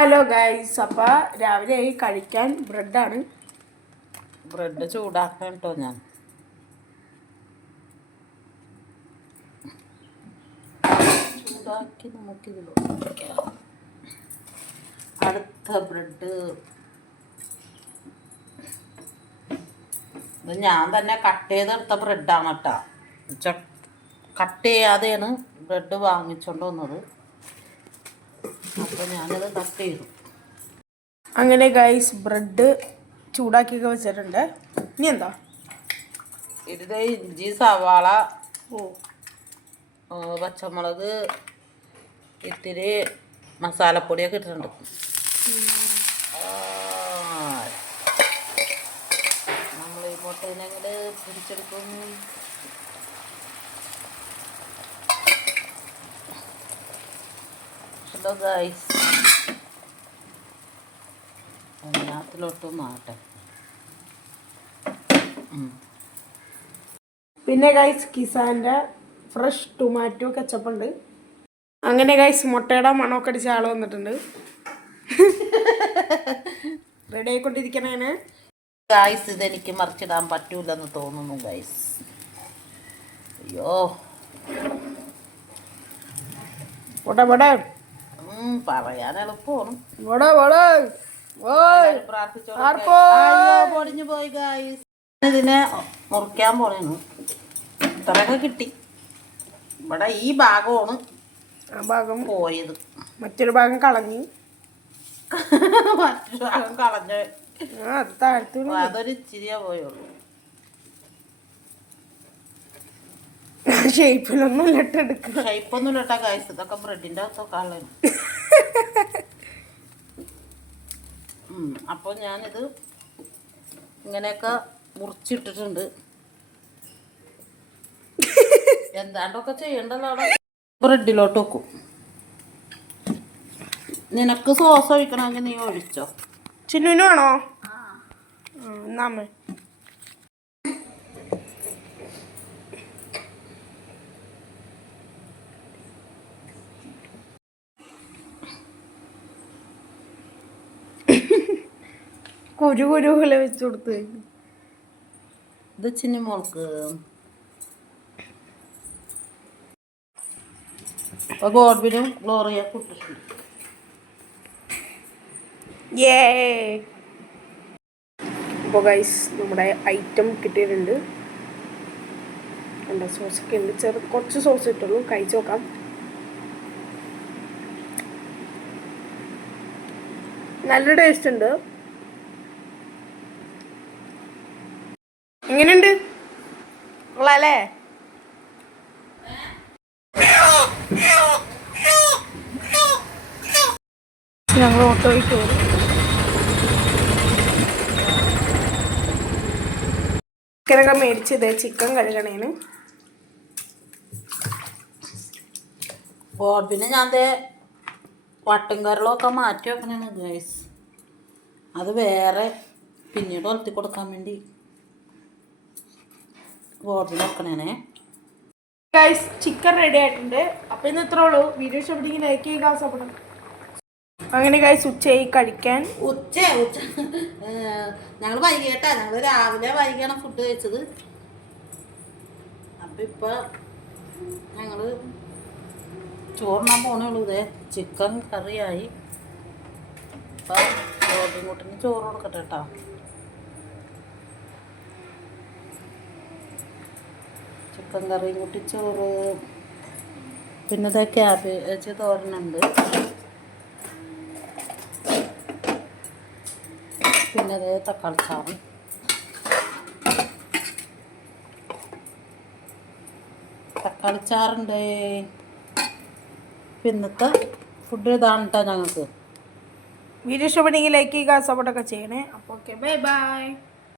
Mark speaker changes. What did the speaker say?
Speaker 1: Hello guys അപ്പൊ രാവിലെ കഴിക്കാൻ ബ്രെഡാണ്.
Speaker 2: ബ്രെഡ് ചൂടാക്കാൻ കേട്ടോ ഞാൻ. ചൂടാക്കി നമുക്കിതിൽ അടുത്ത ബ്രെഡ്. ഇത് ഞാൻ തന്നെ കട്ട് ചെയ്തെടുത്ത ബ്രെഡാണ് കേട്ടോ കട്ട് ചെയ്യാതെയാണ് ബ്രെഡ് വാങ്ങിച്ചോണ്ട് വന്നത്. അപ്പോൾ ഞാനത് കട്ട് ചെയ്തു.
Speaker 1: അങ്ങനെ ഗൈസ് ബ്രെഡ് ചൂടാക്കിയൊക്കെ വെച്ചിട്ടുണ്ട്. ഇനി എന്താ?
Speaker 2: ഇത് ഇഞ്ചി സവാള പച്ചമുളക് ഇത്തിരി മസാലപ്പൊടിയൊക്കെ ഇട്ടിട്ടുണ്ട്. നമ്മൾ ഈ മുട്ടേനെങ്കിൽ പിടിച്ചെടുക്കും ഹലോ ഗൈസ് എല്ലാത്തിലോട്ടും മാട്ടെ
Speaker 1: പിന്നെ ഗൈസ് കിസാന്റെ ഫ്രഷ് ടൊമാറ്റോ കെച്ചപ്പ് ഉണ്ട്. അങ്ങനെ ഗൈസ് മുട്ടയുടെ മണമൊക്കെ അടിച്ച ആൾ വന്നിട്ടുണ്ട്. റെഡി ആയിക്കൊണ്ടിരിക്കണേന്?
Speaker 2: ഗൈസ് ഇതെനിക്ക് മറിച്ചിടാൻ പറ്റൂലെന്ന് തോന്നുന്നു ഗൈസ് അയ്യോ. ഉം, പറയാൻ എളുപ്പമാണ്. പൊടിഞ്ഞു പോയി ഗൈസ് ഇതിനെ മുറിക്കാൻ പോണു ഇത്രയൊക്കെ കിട്ടി. ഇവിടെ ഈ ഭാഗമാണ്
Speaker 1: ആ ഭാഗം
Speaker 2: പോയത്.
Speaker 1: മറ്റൊരു ഭാഗം കളഞ്ഞു.
Speaker 2: മറ്റൊരു ഭാഗം കളഞ്ഞു.
Speaker 1: അത് താഴ്ത്തു
Speaker 2: അതൊരു ഇച്ചിരിയേ പോയുള്ളൂ.
Speaker 1: ഷേപ്പിലൊന്നും ഇട്ടെടുക്കുക
Speaker 2: ഷേപ്പൊന്നും ഇട്ടാ കായ്സ് ഇതൊക്കെ ബ്രെഡിന്റെ അകത്തൊക്കെ ഉള്ളതാണ്. അപ്പോൾ ഞാനിത് ഇങ്ങനെയൊക്കെ മുറിച്ചിട്ടിട്ടുണ്ട്. എന്താണ്ടൊക്കെ ചെയ്യണ്ടല്ലോ ബ്രെഡിലോട്ട് വെക്കും. നിനക്ക് സോസ് ഒഴിക്കണമെങ്കിൽ നീ ഒഴിച്ചോ.
Speaker 1: ചിന്നുവിന് വേണോ? എന്നാമേ കുരു കുരു പോലെ വെച്ച് കൊടുത്ത്
Speaker 2: ഇത് ചിന്നി മോൾക്ക്. ഗോർബിനും ഗോഡ്ബിനും ഗ്ലോറിയ കുട്ടിട്ടുണ്ട്
Speaker 1: ഏ അപ്പോൾ ഗൈസ് നമ്മുടെ ഐറ്റം കിട്ടിയിട്ടുണ്ട്. എന്താ സോസൊക്കെ ഉണ്ട്. ചെറു കുറച്ച് സോസ് ഇട്ടുള്ളൂ. കഴിച്ചു നോക്കാം. നല്ല ടേസ്റ്റ് ഉണ്ട്. എങ്ങനെയുണ്ട്? കൊള്ളാല്ലേ? ഞങ്ങൾ ഓട്ടോയിൽ കയറി ചിക്കനൊക്കെ മേടിച്ചത് ചിക്കൻ കഴുകണേന്.
Speaker 2: ഗോഡ്ബിന് ഞാൻ വട്ടും കരളൊക്കെ മാറ്റി വെക്കണേ ഗൈസ് അത് വേറെ പിന്നീട് വളർത്തി കൊടുക്കാൻ വേണ്ടി ഗോഡ്ബിന് വെക്കണേനെ
Speaker 1: ഗൈസ് ചിക്കൻ റെഡി ആയിട്ടുണ്ട്. അപ്പൊ ഇന്ന് ഇത്രേ ഉള്ളൂ. വീഡിയോ ഇഷ്ടപ്പെട്ടെങ്കിൽ ലൈക്ക് ചെയ്യുക സപ്പോർട്ട് അങ്ങനെ ഗൈസ് ഉച്ചയായി കഴിക്കാൻ.
Speaker 2: ഉച്ച. ഉച്ച ഞങ്ങൾ വൈകിട്ടാ. ഞങ്ങൾ രാവിലെ വൈകിയാണ് ഫുഡ് കഴിച്ചത്. അപ്പം ഇപ്പം ഞങ്ങൾ ചോറിനാൻ പോണുള്ളൂ ഇതേ ചിക്കൻ കറിയായി അപ്പം ഗോഡ്ബിൻ കൂട്ടിന് ചോറ് കൊടുക്കട്ടെ കേട്ടോ ചിക്കൻ കറിയും കൂട്ടി ചോറ് പിന്നെ ഇതാ ക്യാബേജ് തോരനുണ്ട്. പിന്നെ അത് തക്കാളി ചാറ്. തക്കാളി ചാറുണ്ട്. പിന്നത്തെ ഫുഡ് ഇതാണ് കേട്ടോ ഞങ്ങൾക്ക്
Speaker 1: വീഡിയോ ഇഷ്ടപ്പെട്ടെങ്കിൽ ലൈക്ക് ചെയ്യുക സപ്പോർട്ടൊക്കെ ചെയ്യണേ. അപ്പോൾ ഓക്കെ ബൈ ബൈ